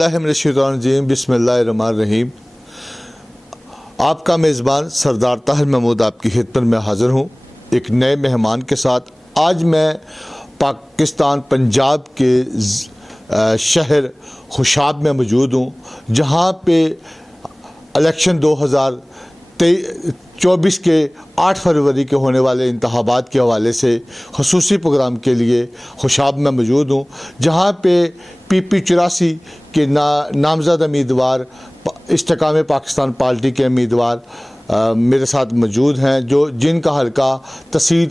بسم اللہ الرحمن الرحیم۔ آپ کا میزبان سردار طاہر محمود آپ کی خدمت میں حاضر ہوں ایک نئے مہمان کے ساتھ۔ آج میں پاکستان پنجاب کے شہر خوشاب میں موجود ہوں، جہاں پہ الیکشن 2024 کے 8 فروری کے ہونے والے انتخابات کے حوالے سے خصوصی پروگرام کے لیے خوشاب میں موجود ہوں، جہاں پہ PP84 کے نامزد امیدوار استحکام پاکستان پارٹی کے امیدوار میرے ساتھ موجود ہیں، جن کا حلقہ تحصیل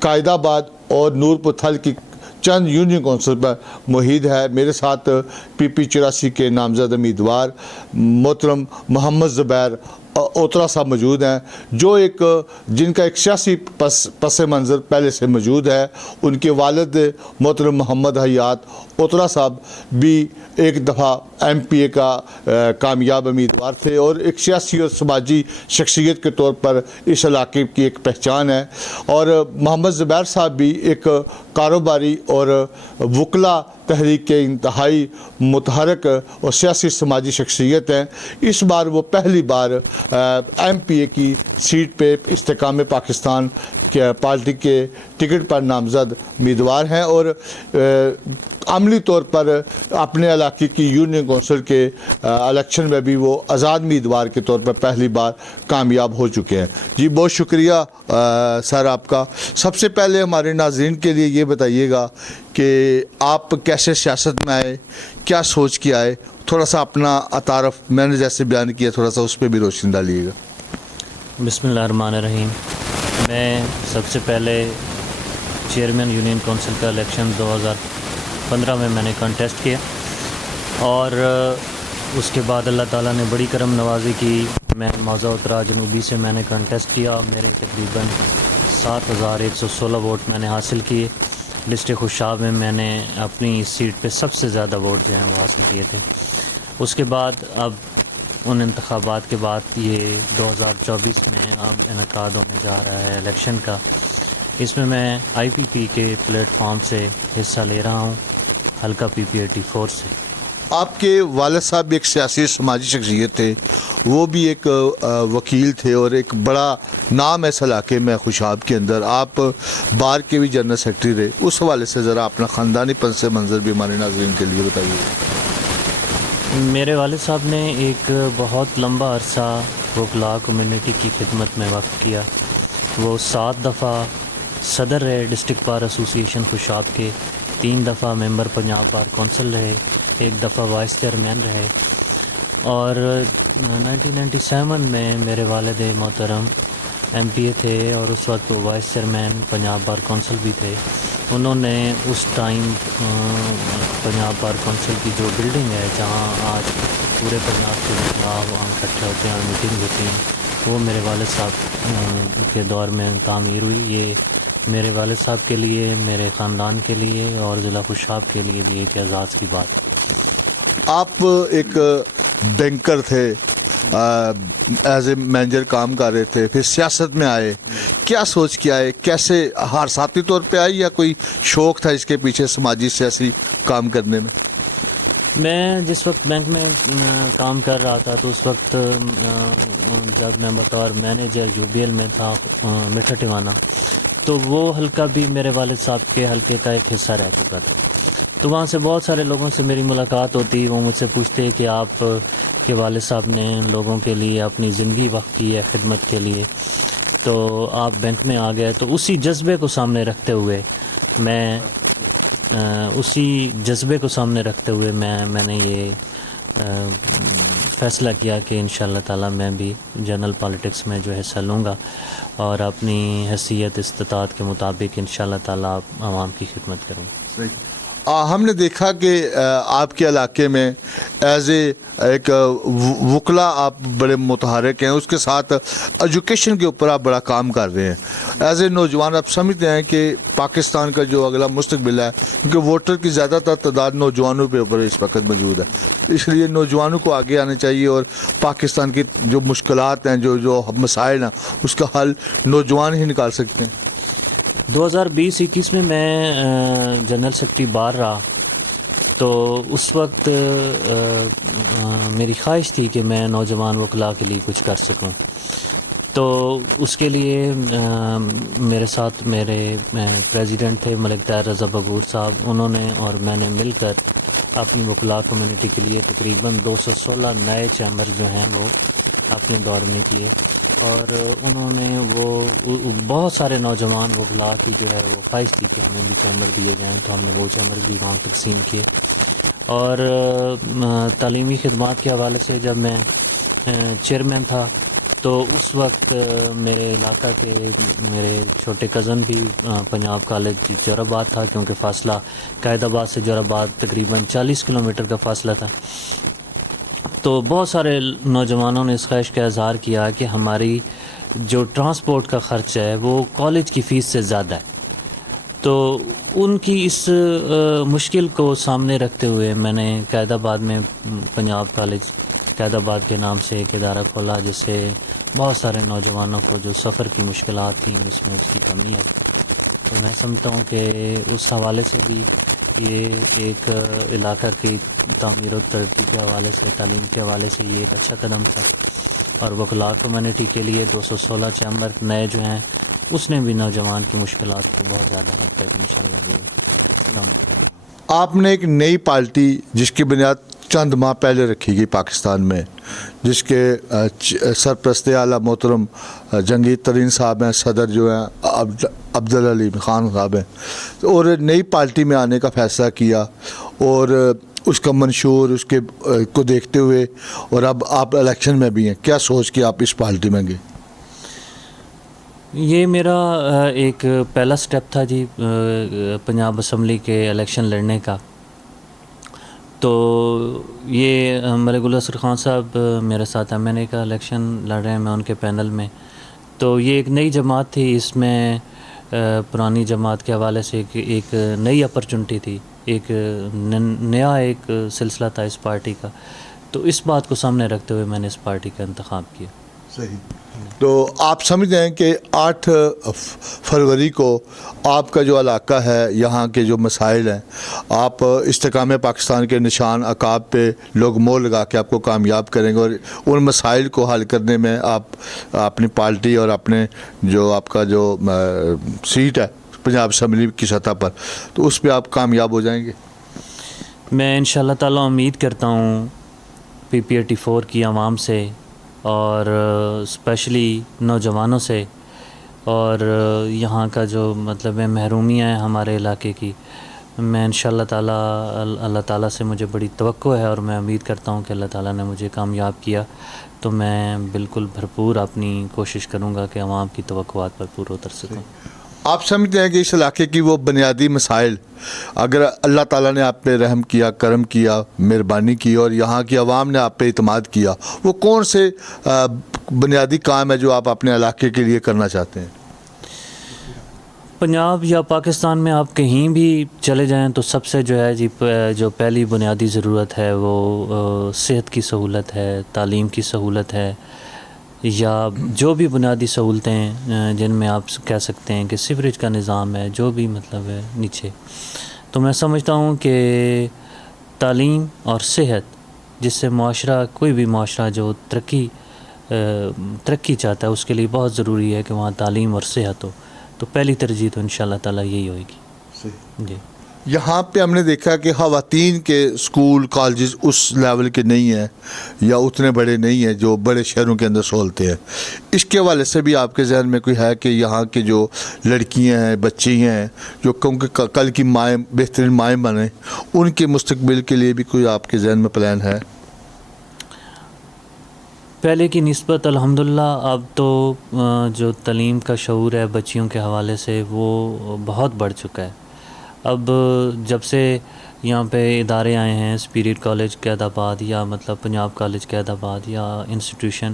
قائد آباد اور نورپور تھل کی چند یونین کونسل پر محیط ہے۔ میرے ساتھ PP84 کے نامزد امیدوار محترم محمد زبیر اوترا صاحب موجود ہیں، جن کا ایک سیاسی پس منظر پہلے سے موجود ہے۔ ان کے والد محترم محمد حیات اوترا صاحب بھی ایک دفعہ MPA کا کامیاب امیدوار تھے اور ایک سیاسی اور سماجی شخصیت کے طور پر اس علاقے کی ایک پہچان ہے، اور محمد زبیر صاحب بھی ایک کاروباری اور وکلا تحریک کے انتہائی متحرک اور سیاسی سماجی شخصیت ہیں۔ اس بار وہ پہلی بار MPA کی سیٹ پہ استحکام پاکستان کے پارٹی کے ٹکٹ پر نامزد امیدوار ہیں، اور عملی طور پر اپنے علاقے کی یونین کونسل کے الیکشن میں بھی وہ آزاد امیدوار کے طور پر پہلی بار کامیاب ہو چکے ہیں۔ جی بہت شکریہ سر آپ کا۔ سب سے پہلے ہمارے ناظرین کے لیے یہ بتائیے گا کہ آپ کیسے سیاست میں آئے، کیا سوچ کے آئے، تھوڑا سا اپنا تعارف میں نے جیسے بیان کیا تھوڑا سا اس پہ بھی روشنی ڈالیے گا۔ بسم اللہ الرحمن الرحیم۔ میں سب سے پہلے چیئرمین یونین کونسل کا الیکشن 2015 میں نے کنٹیسٹ کیا، اور اس کے بعد اللہ تعالیٰ نے بڑی کرم نوازی کی۔ میں موضع اترا جنوبی سے میں نے کنٹیسٹ کیا، میرے تقریباً 7116 ووٹ میں نے حاصل کیے۔ ڈسٹرکٹ خوشاب میں نے اپنی سیٹ پہ سب سے زیادہ ووٹ جو ہیں وہ حاصل کیے تھے۔ اس کے بعد اب ان انتخابات کے بعد یہ 2024 میں اب انعقاد ہونے جا رہا ہے الیکشن کا۔ اس میں IPP کے پلیٹ فارم سے حصہ لے رہا ہوں، حلقہ PP84 سے۔ آپ کے والد صاحب بھی ایک سیاسی سماجی شخصیت تھے، وہ بھی ایک وکیل تھے اور ایک بڑا نام ہے اس علاقے میں خوشاب کے اندر۔ آپ بار کے بھی جنرل سیکرٹری رہے، اس حوالے سے ذرا اپنا خاندانی پس منظر بھی ہمارے ناظرین کے لیے بتائیے۔ میرے والد صاحب نے ایک بہت لمبا عرصہ وکلا کمیونٹی کی خدمت میں وقف کیا۔ وہ 7 دفعہ صدر رہے ڈسٹرکٹ بار ایسوسی ایشن خوشاب کے، 3 دفعہ ممبر پنجاب بار کونسل رہے، 1 دفعہ وائس چیئرمین رہے، اور 1997 میں میرے والد محترم MPA تھے، اور اس وقت وہ vice chairman Punjab bar council بھی تھے۔ انہوں نے اس ٹائم پنجاب بار کونسل کی جو بلڈنگ ہے جہاں آج پورے پنجاب کے لوگ وہاں اکٹھے ہوتے ہیں اور میٹنگ ہوتی ہیں، وہ میرے والد صاحب کے دور میں تعمیر ہوئی۔ یہ میرے والد صاحب کے لیے، میرے خاندان کے لیے اور ضلع خوشاب کے لیے بھی ایک اعزاز کی بات ہے۔ آپ ایک بینکر تھے، ایز اے مینیجر کام کر رہے تھے، پھر سیاست میں آئے، کیا سوچ کے آئے، کیسے حارثاتی طور پہ آئے یا کوئی شوق تھا اس کے پیچھے سماجی سیاسی کام کرنے میں؟ میں جس وقت بینک میں کام کر رہا تھا تو اس وقت جب میں بطور مینیجر UBL میں تھا میٹھا ٹیوانا، تو وہ حلقہ بھی میرے والد صاحب کے حلقے کا ایک حصہ رہ چکا تھا۔ تو وہاں سے بہت سارے لوگوں سے میری ملاقات ہوتی، وہ مجھ سے پوچھتے کہ آپ کے والد صاحب نے لوگوں کے لیے اپنی زندگی وقف کی ہے خدمت کے لیے، تو آپ بینک میں آ گئے۔ تو اسی جذبے کو سامنے رکھتے ہوئے میں نے یہ فیصلہ کیا کہ انشاءاللہ تعالیٰ میں بھی جنرل پالیٹکس میں جو حصہ لوں گا، اور اپنی حیثیت استطاعت کے مطابق انشاءاللہ تعالیٰ عوام کی خدمت کروں گا۔ ہم نے دیکھا کہ آپ کے علاقے میں ایز اے ایک وکلا آپ بڑے متحرک ہیں، اس کے ساتھ ایجوکیشن کے اوپر آپ بڑا کام کر رہے ہیں۔ ایز اے نوجوان آپ سمجھتے ہیں کہ پاکستان کا جو اگلا مستقبل ہے، کیونکہ ووٹر کی زیادہ تر تعداد نوجوانوں پہ اوپر اس وقت موجود ہے، اس لیے نوجوانوں کو آگے آنا چاہیے، اور پاکستان کی جو مشکلات ہیں، جو مسائل ہیں، اس کا حل نوجوان ہی نکال سکتے ہیں۔ 2020-21 میں جنرل سیکرٹری بار رہا، تو اس وقت میری خواہش تھی کہ میں نوجوان وکلاء کے لیے کچھ کر سکوں. تو اس کے لیے میرے ساتھ میرے پریزیڈنٹ تھے ملک طاہر رضا بگور صاحب، انہوں نے اور میں نے مل کر اپنی وکلاء کمیونٹی کے لیے تقریباً 216 نئے چیمبر جو ہیں وہ اپنے دور میں کیے. اور انہوں نے وہ بہت سارے نوجوان وکلاء کی جو ہے وہ خواہش تھی کہ ہمیں بھی چیمبر دیے جائیں، تو ہم نے وہ چیمبر بھی وہاں تقسیم کیے. اور تعلیمی خدمات کے حوالے سے جب میں چیئرمین تھا تو اس وقت میرے علاقہ کے میرے چھوٹے کزن بھی پنجاب کالج جور آباد تھا، کیونکہ فاصلہ قائد آباد سے جور آباد تقریباً 40 کلومیٹر کا فاصلہ تھا. تو بہت سارے نوجوانوں نے اس خواہش کا اظہار کیا کہ ہماری جو ٹرانسپورٹ کا خرچ ہے وہ کالج کی فیس سے زیادہ ہے. تو ان کی اس مشکل کو سامنے رکھتے ہوئے میں نے قائد آباد میں پنجاب کالج قائد آباد کے نام سے ایک ادارہ کھولا، جس سے بہت سارے نوجوانوں کو جو سفر کی مشکلات تھیں اس میں اس کی کمی ہے. تو میں سمجھتا ہوں کہ اس حوالے سے بھی یہ ایک علاقہ کی تعمیر و ترقی کے حوالے سے، تعلیم کے حوالے سے یہ ایک اچھا قدم تھا. اور وکلاء کمیونٹی کے لیے 216 چیمبر نئے جو ہیں اس نے بھی نوجوان کی مشکلات کو بہت زیادہ حد تک انشاءاللہ وہ کم کریں. آپ نے ایک نئی پارٹی جس کی بنیاد چند ماہ پہلے رکھی گئی پاکستان میں، جس کے سرپرست اعلیٰ محترم جنگیر ترین صاحب ہیں، صدر جو ہیں عبدالعلی خان صاحب ہیں، اور نئی پارٹی میں آنے کا فیصلہ کیا. اور اس کا منشور اس کے کو دیکھتے ہوئے اور اب آپ الیکشن میں بھی ہیں، کیا سوچ کے آپ اس پارٹی میں گئے؟ یہ میرا ایک پہلا سٹیپ تھا جی پنجاب اسمبلی کے الیکشن لڑنے کا. تو یہ ملک گل اصغر خان صاحب میرے ساتھ ایم این اے کا الیکشن لڑ رہے ہیں، میں ان کے پینل میں. تو یہ ایک نئی جماعت تھی، اس میں پرانی جماعت کے حوالے سے ایک نئی اپرچونٹی تھی، ایک نیا ایک سلسلہ تھا اس پارٹی کا. تو اس بات کو سامنے رکھتے ہوئے میں نے اس پارٹی کا انتخاب کیا. صحیح. تو آپ سمجھ رہے ہیں کہ 8 فروری کو آپ کا جو علاقہ ہے، یہاں کے جو مسائل ہیں، آپ استحکام پاکستان کے نشان عقاب پہ لوگ مور لگا کے آپ کو کامیاب کریں گے، اور ان مسائل کو حل کرنے میں آپ اپنی پارٹی اور اپنے جو آپ کا جو سیٹ ہے پنجاب اسمبلی کی سطح پر، تو اس پہ آپ کامیاب ہو جائیں گے؟ میں انشاءاللہ تعالیٰ امید کرتا ہوں پی پی 84 کی عوام سے اور اسپیشلی نوجوانوں سے، اور یہاں کا جو مطلب ہے محرومیاں ہیں ہمارے علاقے کی، میں انشاءاللہ تعالیٰ اللہ تعالیٰ سے مجھے بڑی توقع ہے، اور میں امید کرتا ہوں کہ اللہ تعالیٰ نے مجھے کامیاب کیا تو میں بالکل بھرپور اپنی کوشش کروں گا کہ عوام کی توقعات پر پورا اتر سکوں. آپ سمجھتے ہیں کہ اس علاقے کی وہ بنیادی مسائل، اگر اللہ تعالیٰ نے آپ پہ رحم کیا، کرم کیا، مہربانی کی، اور یہاں کی عوام نے آپ پہ اعتماد کیا، وہ کون سے بنیادی کام ہے جو آپ اپنے علاقے کے لیے کرنا چاہتے ہیں؟ پنجاب یا پاکستان میں آپ کہیں بھی چلے جائیں تو سب سے جو ہے جی جو پہلی بنیادی ضرورت ہے وہ صحت کی سہولت ہے، تعلیم کی سہولت ہے، یا جو بھی بنیادی سہولتیں جن میں آپ کہہ سکتے ہیں کہ سیوریج کا نظام ہے، جو بھی مطلب ہے نیچے. تو میں سمجھتا ہوں کہ تعلیم اور صحت، جس سے معاشرہ، کوئی بھی معاشرہ جو ترقی چاہتا ہے، اس کے لیے بہت ضروری ہے کہ وہاں تعلیم اور صحت ہو. تو پہلی ترجیح تو انشاءاللہ تعالیٰ یہی ہوئے گی. جی. یہاں پہ ہم نے دیکھا کہ خواتین کے اسکول کالجز اس لیول کے نہیں ہیں یا اتنے بڑے نہیں ہیں جو بڑے شہروں کے اندر سہولتیں ہیں. اس کے حوالے سے بھی آپ کے ذہن میں کوئی ہے کہ یہاں کے جو لڑکیاں ہیں، بچی ہیں، جو کیونکہ کل کی مائیں بہترین مائیں بنیں، ان کے مستقبل کے لیے بھی کوئی آپ کے ذہن میں پلان ہے؟ پہلے کی نسبت الحمدللہ اب تو جو تعلیم کا شعور ہے بچیوں کے حوالے سے وہ بہت بڑھ چکا ہے. اب جب سے یہاں پہ ادارے آئے ہیں، اسپرٹ کالج قائد آباد یا مطلب پنجاب کالج قائد آباد یا انسٹیٹیوشن،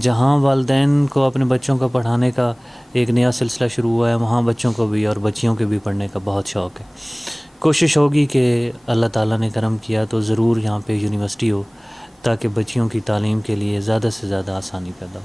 جہاں والدین کو اپنے بچوں کو پڑھانے کا ایک نیا سلسلہ شروع ہوا ہے، وہاں بچوں کو بھی اور بچیوں کے بھی پڑھنے کا بہت شوق ہے. کوشش ہوگی کہ اللہ تعالیٰ نے کرم کیا تو ضرور یہاں پہ یونیورسٹی ہو، تاکہ بچیوں کی تعلیم کے لیے زیادہ سے زیادہ آسانی پیدا ہو.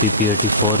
PP84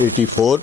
84